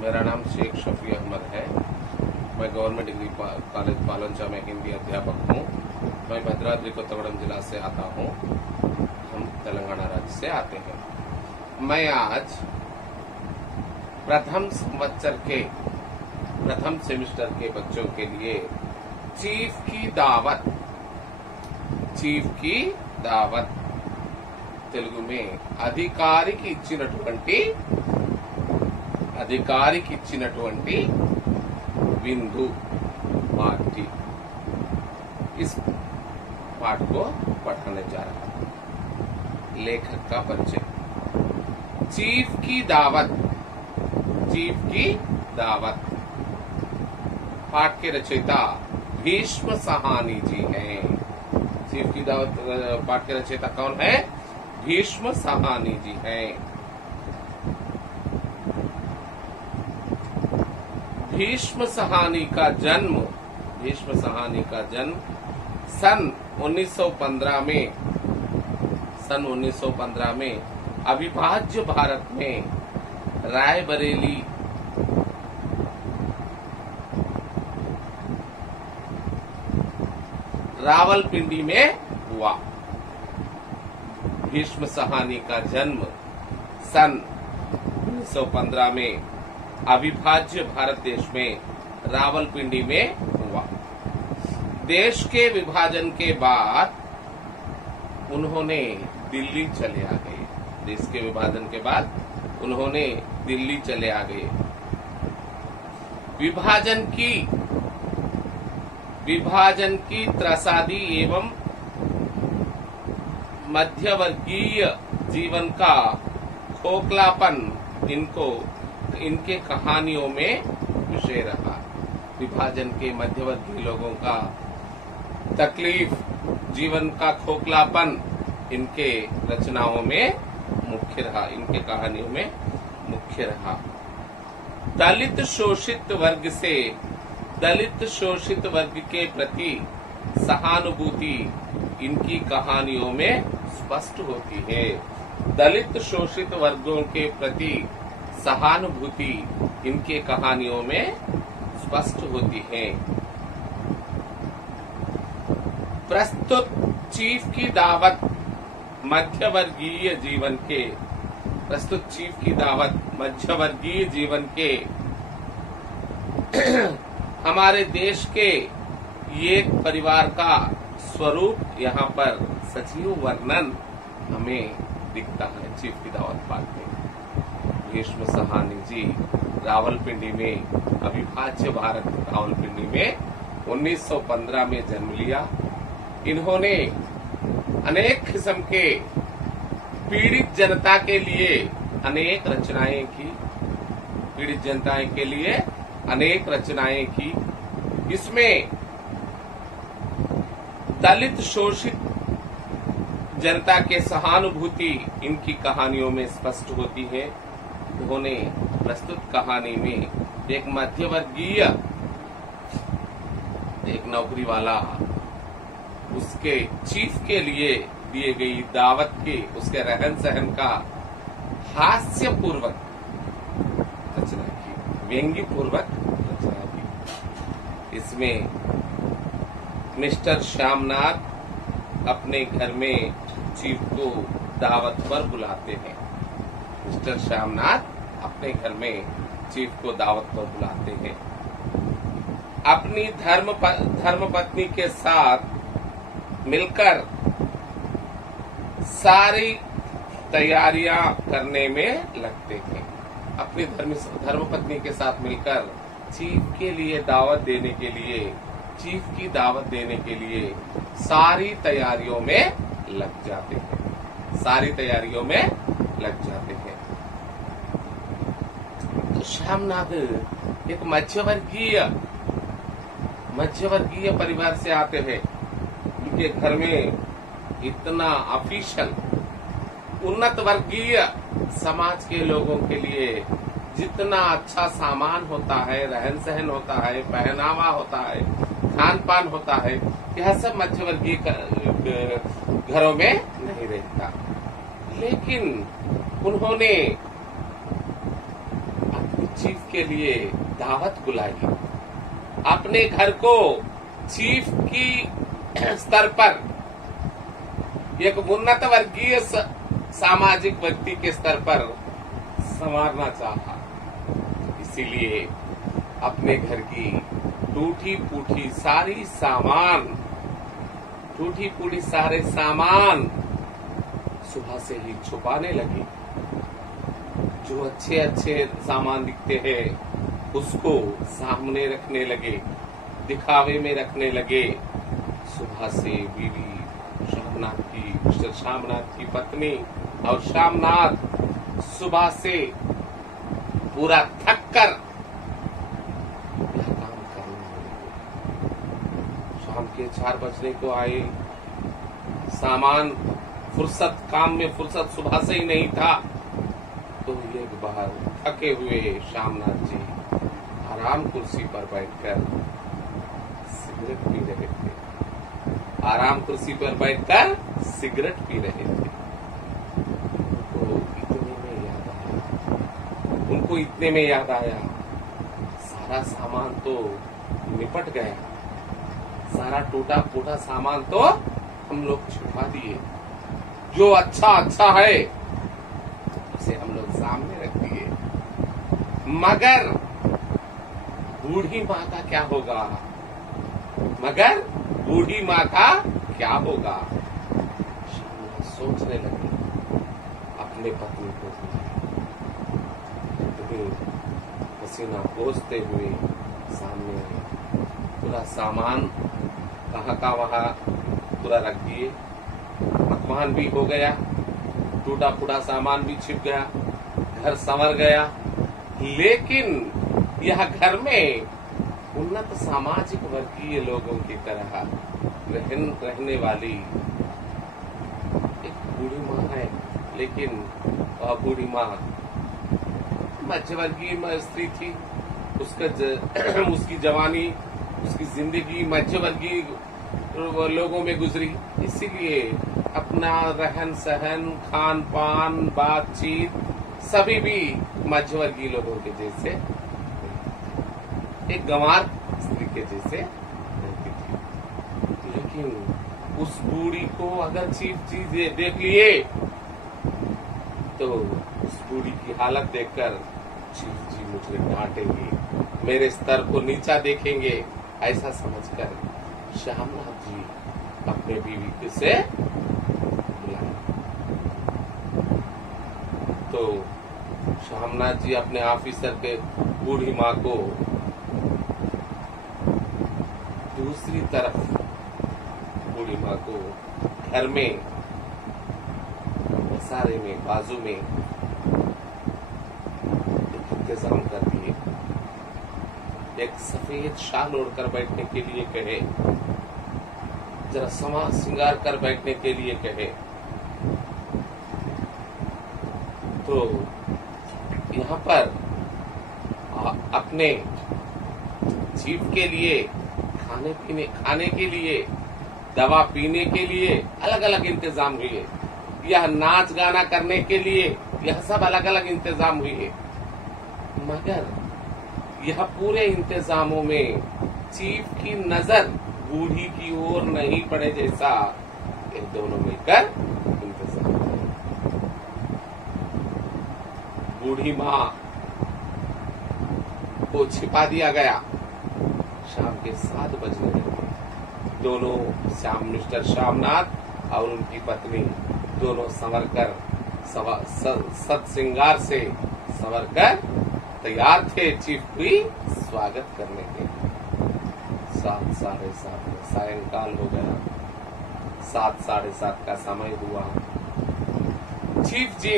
मेरा नाम शेख शफी अहमद है। मैं गवर्नमेंट डिग्री कॉलेज पालनचा में हिंदी अध्यापक हूँ। मैं भद्राद्री कोत्तगुड़म जिला से आता हूँ। हम तेलंगाना राज्य से आते हैं। मैं आज प्रथम सेमेस्टर के बच्चों के लिए चीफ की दावत తెలుగు में అధికారికి ఇచ్చినటువంటి విందు पार्टी इस पाठ को पढ़ाने जा रहा है। लेखक का परिचय। चीफ की दावत पाठ के रचयिता भीष्म सहानी जी हैं। चीफ की दावत पाठ के रचयिता कौन है? भीष्म सहानी जी हैं। भीष्म सहानी का जन्म सन 1915 में अविभाज्य भारत में रायबरेली रावलपिंडी में हुआ। भीष्म सहानी का जन्म सन 1915 में अविभाज्य भारत देश में रावलपिंडी में हुआ। देश के विभाजन के बाद उन्होंने दिल्ली चले आ गए। देश के विभाजन के बाद उन्होंने दिल्ली चले आ गए। विभाजन की त्रासदी एवं मध्यवर्गीय जीवन का खोखलापन इनके कहानियों में विषय रहा। विभाजन के मध्यवर्गीय लोगों का तकलीफ, जीवन का खोखलापन इनके रचनाओं में मुख्य रहा, इनके कहानियों में मुख्य रहा। दलित शोषित वर्ग के प्रति सहानुभूति इनकी कहानियों में स्पष्ट होती है। दलित शोषित वर्गों के प्रति सहानुभूति इनके कहानियों में स्पष्ट होती है। प्रस्तुत चीफ की दावत मध्यवर्गीय जीवन के हमारे देश के एक परिवार का स्वरूप यहाँ पर सजीव वर्णन हमें दिखता है। चीफ की दावत पाठ में भीष्म सहानी जी रावलपिंडी में अविभाज्य भारत रावलपिंडी में 1915 में जन्म लिया। इन्होंने अनेक किस्म के पीड़ित जनता के लिए अनेक रचनाएं की। इसमें दलित शोषित जनता के सहानुभूति इनकी कहानियों में स्पष्ट होती है। उन्होंने प्रस्तुत कहानी में एक मध्यवर्गीय, एक नौकरी वाला, उसके चीफ के लिए दिए गई दावत के उसके रहन सहन का हास्यपूर्वक रचना की, व्यंग्यपूर्वक रचना की। इसमें मिस्टर श्यामनाथ अपने घर में चीफ को दावत पर बुलाते हैं। मिस्टर श्यामनाथ अपने घर में चीफ को दावत पर बुलाते हैं। अपनी धर्मपत्नी के साथ मिलकर सारी तैयारियां करने में लगते हैं। अपनी धर्मपत्नी के साथ मिलकर चीफ की दावत देने के लिए सारी तैयारियों में लग जाते हैं। तो श्यामनाथ एक मध्यवर्गीय परिवार से आते हैं। उनके घर में इतना ऑफिशियल उन्नत वर्गीय समाज के लोगों के लिए जितना अच्छा सामान होता है, रहन सहन होता है, पहनावा होता है, खान पान होता है, यह सब मध्यवर्गीय घरों में नहीं रहता। लेकिन उन्होंने अपनी चीफ के लिए दावत बुलाई। अपने घर को चीफ की स्तर पर एक उन्नत वर्गीय सामाजिक व्यक्ति के स्तर पर संवारना चाहा। इसीलिए अपने घर की टूटी फूटी सारे सामान सुबह से ही छुपाने लगे। जो अच्छे अच्छे सामान दिखते हैं उसको सामने रखने लगे, दिखावे में रखने लगे। सुबह से बीवी श्यामनाथ की, मिस्टर श्यामनाथ की पत्नी और श्यामनाथ सुबह से पूरा थक कर यह काम करने लगे। शाम के 4 बजने को आए। सामान काम में फुर्सत सुबह से ही नहीं था। तो एक बार थके हुए श्यामनाथ जी आराम कुर्सी पर बैठकर सिगरेट पी रहे थे। आराम कुर्सी पर बैठकर सिगरेट पी रहे थे। उनको इतने में याद आया सारा सामान तो निपट गया। सारा टूटा फूटा सामान तो हम लोग छुपा दिए। जो अच्छा है उसे हम लोग सामने रख दिए। मगर बूढ़ी माँ का क्या होगा? सोचने लगे। अपने पत्नी को पसीना पोंछते हुए सामने पूरा सामान कहाँ का वहाँ पूरा रख दिए। पकवान भी हो गया, टूटा फूटा सामान भी छिप गया, घर संवर गया। लेकिन यह घर में उन्नत सामाजिक वर्गीय लोगों की तरह रहने वाली एक बूढ़ी माँ है। लेकिन वह बूढ़ी माँ मध्य वर्गीय स्त्री थी। उसकी जवानी, उसकी जिंदगी मध्य वर्गीय लोगों में गुजरी। इसीलिए अपना रहन सहन, खान पान, बातचीत सभी भी मध्य वर्गीय लोगों के जैसे, एक गंवार स्त्री के जैसे रहती थी। लेकिन उस बूढ़ी को अगर चीफ जी देख लिए तो उस बूढ़ी की हालत देखकर चीफ जी मुझे डांटेंगे, मेरे स्तर को नीचा देखेंगे। ऐसा समझकर श्यामनाथ जी अपने बीवी से बुलाए। तो श्यामनाथ जी अपने ऑफिसर के बूढ़ी माँ को दूसरी तरफ, बूढ़ी माँ को घर में सारे में बाजू में इंतजाम कर दिए। एक सफेद शाल ओढ़कर बैठने के लिए कहे, जरा समाज श्रृंगार कर बैठने के लिए कहे। तो यहाँ पर अपने चीफ के लिए खाने के लिए, दवा पीने के लिए अलग अलग इंतजाम हुए। यह नाच गाना करने के लिए यह सब अलग अलग इंतजाम हुए। मगर यह पूरे इंतजामों में चीफ की नजर बूढ़ी की ओर नहीं पड़े जैसा इन दोनों मिलकर इंतजाम करें। बूढ़ी माँ को छिपा दिया गया। शाम के 7 बजने लगे। दोनों मिस्टर श्यामनाथ और उनकी पत्नी दोनों संवरकर सत श्रृंगार से संवरकर तैयार थे चीफ की स्वागत करने के। 7 साढ़े 7 सायंकाल हो गया। 7 साढ़े 7 का समय हुआ। चीफ जी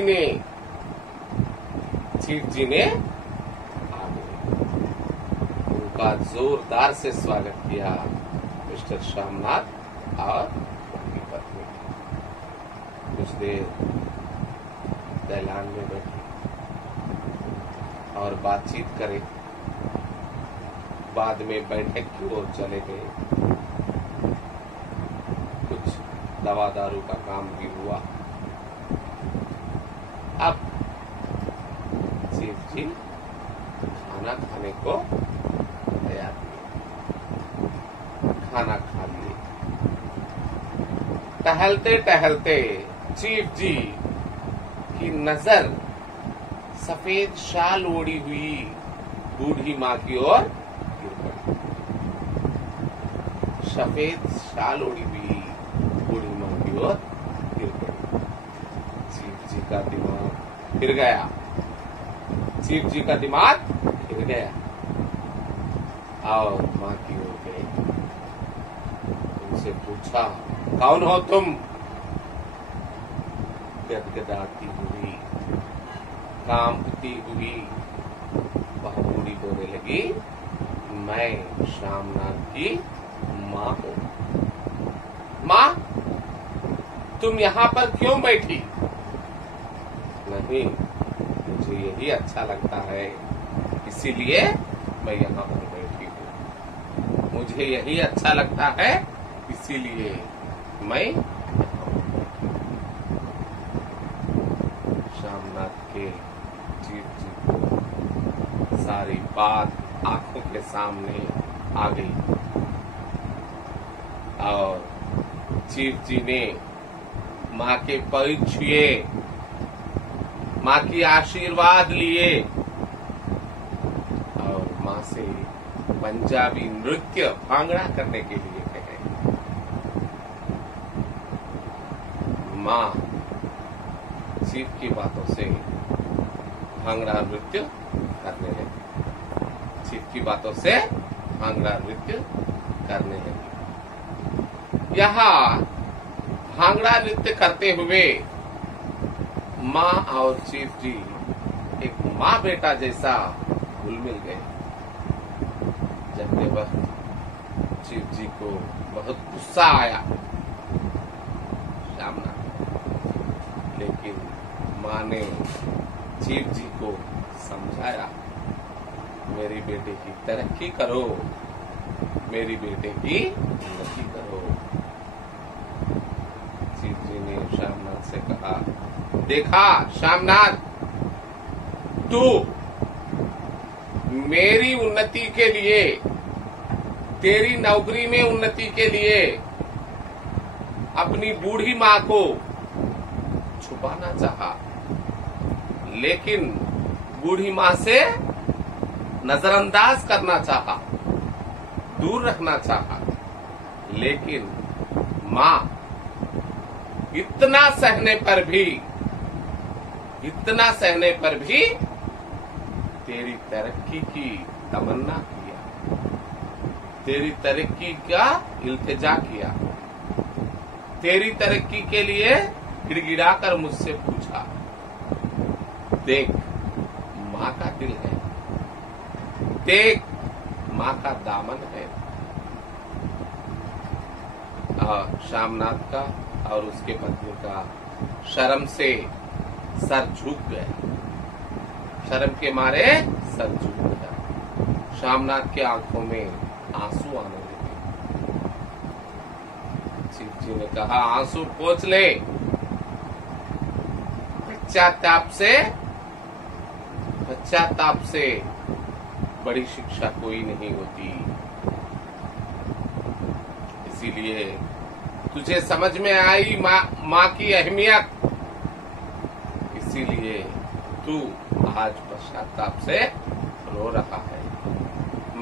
ने आ गए। उनका जोरदार से स्वागत किया मिस्टर श्यामनाथ और उनकी पत्नी। कुछ देर दैलान में बैठे और बातचीत करे। बाद में बैठक की ओर चले गए। कुछ दवा दारू का काम भी हुआ। अब चीफ जी खाना खाने को तैयार किया। खाना खा लिए। टहलते टहलते चीफ जी की नजर सफेद शाल ओढ़ी हुई बूढ़ी माँ की ओर गिर पड़ी। सफेद शाल ओढ़ी हुई बूढ़ी माँ की ओर गिर पड़ी। चीफ जी का दिमाग हिल गया। चीफ जी का दिमाग हिल गया और माँ की ओर गए। उनसे पूछा, कौन हो तुम? गदगदाती हुई, कांपती हुई वह बूढ़ी बोलने लगी, मैं श्यामनाथ की माँ हूँ। माँ, तुम यहाँ पर क्यों बैठी? नहीं, मुझे यही अच्छा लगता है, इसीलिए मैं यहाँ पर बैठी हूँ। मुझे यही अच्छा लगता है, इसीलिए मैं श्यामनाथ के चीफ जी को सारी बात आंखों के सामने आ गई और चीफ जी ने माँ के पैर छुए, माँ की आशीर्वाद लिए और माँ से पंजाबी नृत्य भांगड़ा करने के लिए कहे। माँ चीफ की बातों से भांगड़ा नृत्य करने लगी। चीफ की बातों से भांगड़ा नृत्य करने लगी। यहाँ भांगड़ा नृत्य करते हुए माँ और चीफ जी एक माँ बेटा जैसा घुल मिल गए। जब वक्त चीफ जी को बहुत गुस्सा आया श्यामनाथ, लेकिन माँ ने चीफ जी को समझाया, मेरी बेटे की तरक्की करो, मेरी बेटे की उन्नति करो। चीफ जी ने श्यामनाथ से कहा, देखा श्यामनाथ, तू मेरी उन्नति के लिए, तेरी नौकरी में उन्नति के लिए अपनी बूढ़ी माँ को छुपाना चाहा, लेकिन बूढ़ी माँ से नजरअंदाज करना चाहा, दूर रखना चाहा, लेकिन माँ इतना सहने पर भी तेरी तरक्की की तमन्ना किया, तेरी तरक्की का इल्तिजा किया, तेरी तरक्की के लिए गिड़गिड़ाकर मुझसे पूछा। देख, माँ का दिल है, देख माँ का दामन है। श्यामनाथ का और उसके पत्नी का शर्म से सर झुक गया, शर्म के मारे सर झुक गया। श्यामनाथ के आंखों में आंसू आने लगे। चीफ जी ने कहा, आंसू पोंछ ले, पश्चाताप से बड़ी शिक्षा कोई नहीं होती। इसीलिए तुझे समझ में आई माँ की अहमियत, इसीलिए तू आज पश्चाताप से रो रहा है।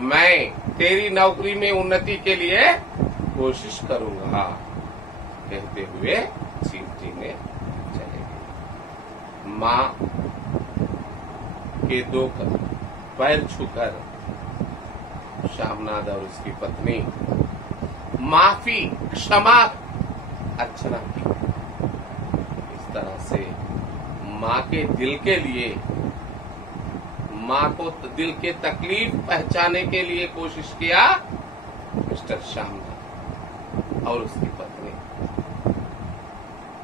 मैं तेरी नौकरी में उन्नति के लिए कोशिश करूंगा, कहते हुए चीफ जी ने चले गए। माँ के दो पैर छूकर श्यामनाथ और उसकी पत्नी माफी, क्षमा अर्चना की। इस तरह से माँ के दिल के लिए, माँ को दिल के तकलीफ पहचाने के लिए कोशिश किया मिस्टर श्यामनाथ और उसकी पत्नी।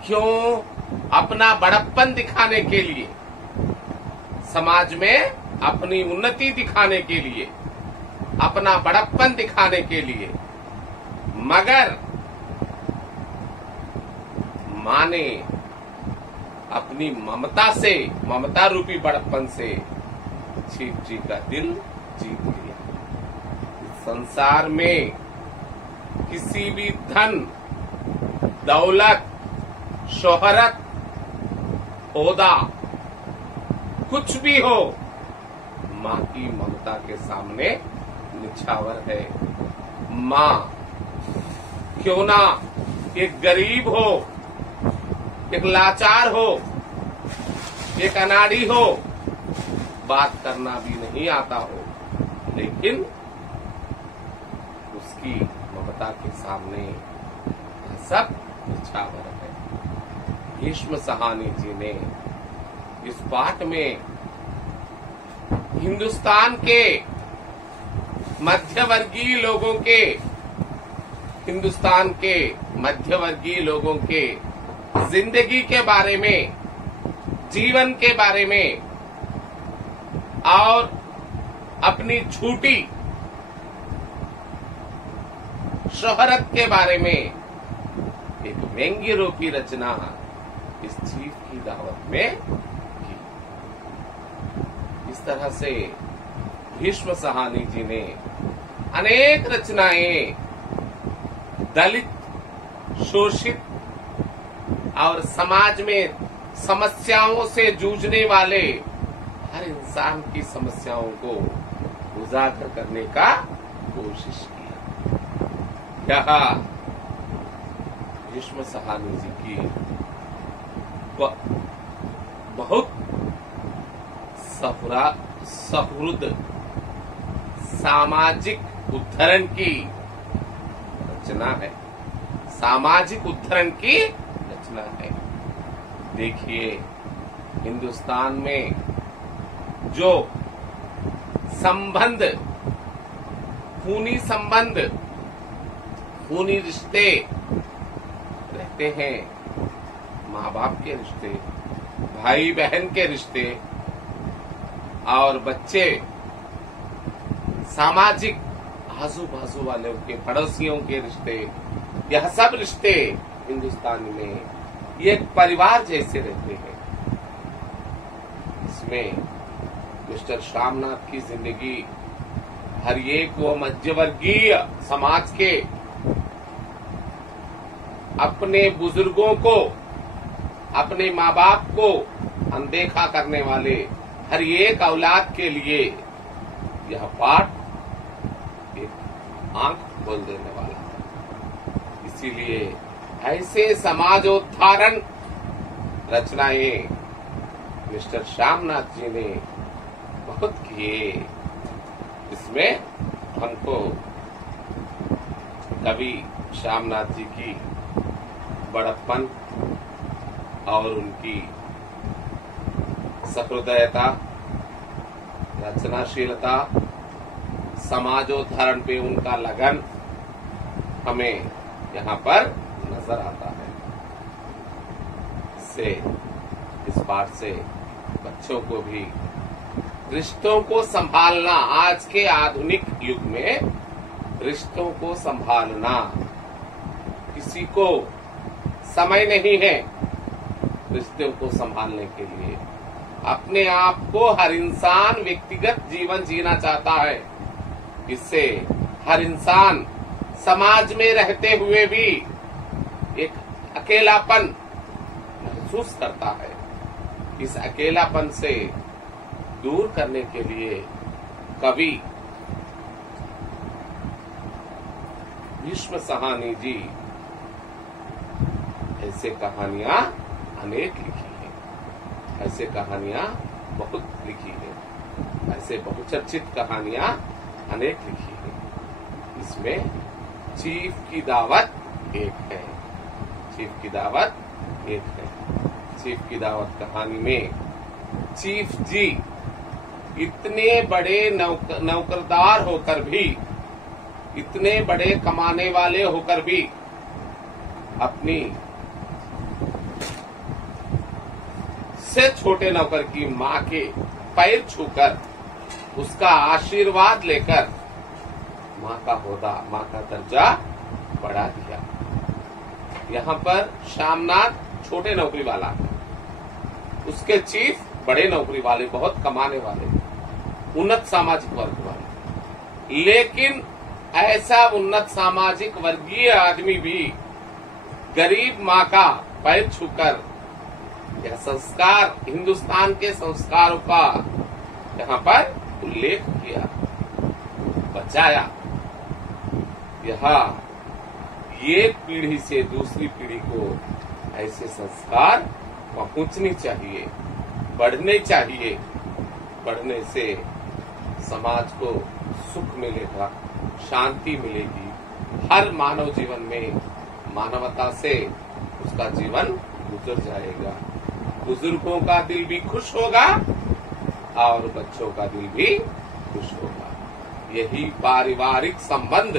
क्यों? अपना बड़प्पन दिखाने के लिए, समाज में अपनी उन्नति दिखाने के लिए, अपना बड़प्पन दिखाने के लिए। मगर माँ ने अपनी ममता से, ममता रूपी बड़प्पन से चीफ जी का दिल जीत लिया। इस संसार में किसी भी धन, दौलत, शोहरत, ओहदा, कुछ भी हो, माँ की ममता के सामने निछावर है। माँ क्यों ना एक गरीब हो, एक लाचार हो, एक अनाड़ी हो, बात करना भी नहीं आता हो, लेकिन उसकी ममता के सामने सब निछावर है। भीष्म सहानी जी ने इस पाठ में हिंदुस्तान के मध्यवर्गीय लोगों के, हिंदुस्तान के मध्यवर्गीय लोगों के जिंदगी के बारे में, जीवन के बारे में और अपनी झूठी शोहरत के बारे में एक व्यंग्य रूपी रचना इस चीफ की दावत में की। इस तरह से भीष्म सहानी जी ने अनेक रचनाएं दलित, शोषित और समाज में समस्याओं से जूझने वाले हर इंसान की समस्याओं को उजागर करने का कोशिश किया। यह भीष्म सहानी जी की बहुत सहृद सामाजिक उद्धरण की रचना है, सामाजिक उद्धरण की रचना है। देखिए, हिंदुस्तान में जो संबंध, खूनी रिश्ते रहते हैं, माँ बाप के रिश्ते, भाई बहन के रिश्ते और बच्चे, सामाजिक आजू बाजू वाले के पड़ोसियों के रिश्ते, यह सब रिश्ते हिंदुस्तान में ये एक परिवार जैसे रहते हैं। इसमें मिस्टर श्यामनाथ की जिंदगी हर एक वो मध्यवर्गीय समाज के अपने बुजुर्गों को, अपने माँ बाप को अनदेखा करने वाले हर एक औलाद के लिए यह पाठ एक आंख खोल देने वाला है। इसीलिए ऐसे समाजोद्धारण रचनाएं मिस्टर श्यामनाथ जी ने बहुत किए। इसमें हमको कवि श्यामनाथ जी की बड़प्पन और उनकी सहृदयता, रचनाशीलता, समाजोद्धारण पे उनका लगन हमें यहाँ पर नजर आता है। इससे, इस पाठ से बच्चों को भी रिश्तों को संभालना, आज के आधुनिक युग में रिश्तों को संभालना, किसी को समय नहीं है रिश्तों को संभालने के लिए। अपने आप को हर इंसान व्यक्तिगत जीवन जीना चाहता है। इससे हर इंसान समाज में रहते हुए भी एक अकेलापन महसूस करता है। इस अकेलापन से दूर करने के लिए कवि भीष्म सहानी जी ऐसे कहानियां अनेक लिखी हैं, ऐसे कहानियां बहुत लिखी है, ऐसे बहुचर्चित कहानियां अनेक लिखी है। इसमें चीफ की दावत एक है, चीफ की दावत एक है। चीफ की दावत कहानी में चीफ जी इतने बड़े नौकरदार होकर भी, इतने बड़े कमाने वाले होकर भी अपनी से छोटे नौकर की माँ के पैर छूकर उसका आशीर्वाद लेकर माँ का होदा, माँ का दर्जा बढ़ा दिया। यहाँ पर श्यामनाथ छोटे नौकरी वाला है, उसके चीफ बड़े नौकरी वाले, बहुत कमाने वाले। उन्नत सामाजिक वर्ग वाले। लेकिन ऐसा उन्नत सामाजिक वर्गीय आदमी भी गरीब माँ का पैर छूकर यह संस्कार, हिंदुस्तान के संस्कारों का यहाँ पर उल्लेख किया, बचाया। यह एक पीढ़ी से दूसरी पीढ़ी को ऐसे संस्कार पहुंचने चाहिए, बढ़ने चाहिए। बढ़ने से समाज को सुख मिलेगा, शांति मिलेगी। हर मानव जीवन में मानवता से उसका जीवन गुजर जाएगा। बुजुर्गों का दिल भी खुश होगा और बच्चों का दिल भी खुश होगा। यही पारिवारिक संबंध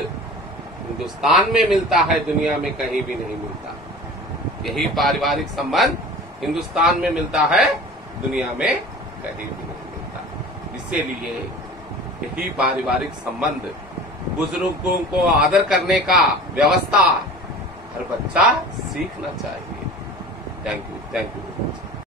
हिंदुस्तान में मिलता है, दुनिया में कहीं भी नहीं मिलता। यही पारिवारिक संबंध हिंदुस्तान में मिलता है, दुनिया में कहीं भी नहीं मिलता। इसीलिए यही पारिवारिक संबंध, बुजुर्गों को आदर करने का व्यवस्था हर बच्चा सीखना चाहिए। Thank you.